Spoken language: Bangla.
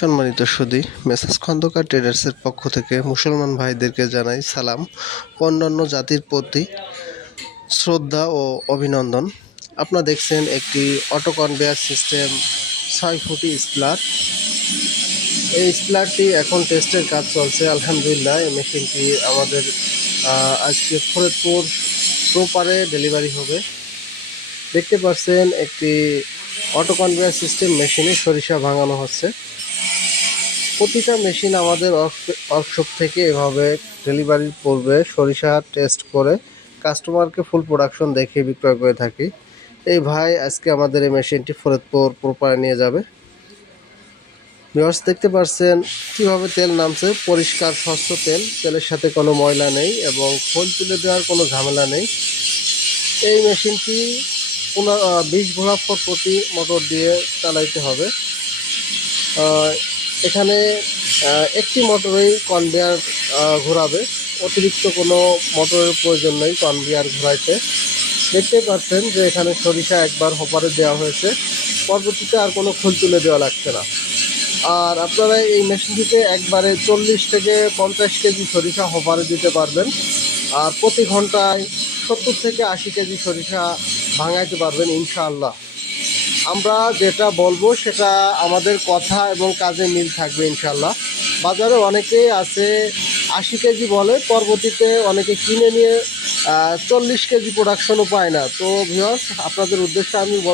সম্মানিত সুধী, মেসার্স খন্দকার ট্রেডার্সের পক্ষ থেকে মুসলমান ভাইদেরকে জানাই সালাম, অন্যান্য জাতির প্রতি শ্রদ্ধা ও অভিনন্দন। আপনারা দেখছেন একটি অটো কনভেয়ার সিস্টেম 6 ফুটি স্প্লার। এই স্প্লারটি এখন টেস্টের কাজ চলছে। আলহামদুলিল্লাহ, এই মেশিনটি আমাদের আজকে ফরিদপুর প্রপারে ডেলিভারি হবে। দেখতে পাচ্ছেন একটি অটো কনভেয়ার সিস্টেম মেশিনে সরিষা ভাঙানো হচ্ছে। প্রতিটা মেশিন আমাদের ওয়ার্কশপ থেকে এভাবে ডেলিভারির পূর্বে সরিষা টেস্ট করে কাস্টমারকে ফুল প্রোডাকশন দেখিয়ে বিক্রয় করে থাকি। এই ভাই আজকে আমাদের এই মেশিনটি ফরিদপুর প্রপারে নিয়ে যাবে। ভিউয়ার্স, দেখতে পাচ্ছেন কীভাবে তেল নামছে, পরিষ্কার স্বচ্ছ তেল, তেলের সাথে কোনো ময়লা নেই এবং খোল তুলে দেওয়ার কোনো ঝামেলা নেই। এই মেশিনটি 20 ঘোড়া প্রতি মোটর দিয়ে চালাইতে হবে। এখানে একটি মোটরেই কনভেয়ার ঘোরাবে, অতিরিক্ত কোনো মোটরের প্রয়োজন নেই কনভেয়ার ঘোরাইতে। দেখতে পাচ্ছেন যে এখানে সরিষা একবার হপারে দেওয়া হয়েছে, পরবর্তীতে আর কোনো খোল তুলে দেওয়া লাগছে না। আর আপনারা এই মেশিনটিতে একবারে 40 থেকে 50 কেজি সরিষা হপারে দিতে পারবেন, আর প্রতি ঘন্টায় 70 থেকে 80 কেজি সরিষা ভাঙাইতে পারবেন ইনশাআল্লাহ। আমরা যেটা বলবো সেটা আমাদের কথা এবং কাজে মিল থাকবে ইনশাআল্লাহ। বাজারে অনেকেই আছে 80 কেজি বলে, পরবর্তীতে অনেকে কিনে নিয়ে 40 কেজি প্রোডাকশনও পায় না। তো ভিউয়ার্স, আপনাদের উদ্দেশ্যে আমি